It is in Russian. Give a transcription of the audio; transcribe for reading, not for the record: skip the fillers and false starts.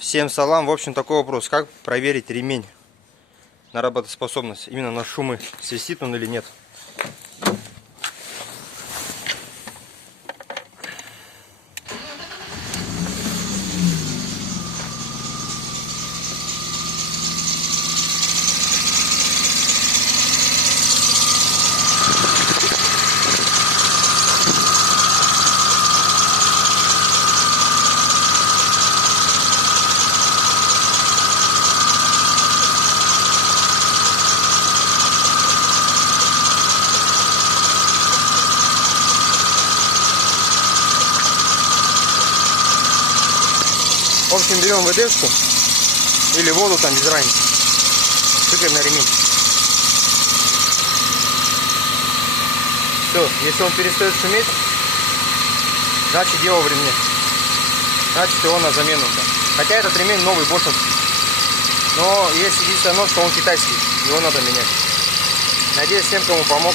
Всем салам. В общем, такой вопрос. Как проверить ремень на работоспособность? Именно на шумы. Свистит он или нет? В общем, берем ВДшку или воду, там без разницы. Тыкаем на ремень. Все, если он перестает шуметь, значит дело в ремне. Значит его на замену. Да. Хотя этот ремень новый, бошевский. Но есть единственное, что он китайский. Его надо менять. Надеюсь, всем, кому помог.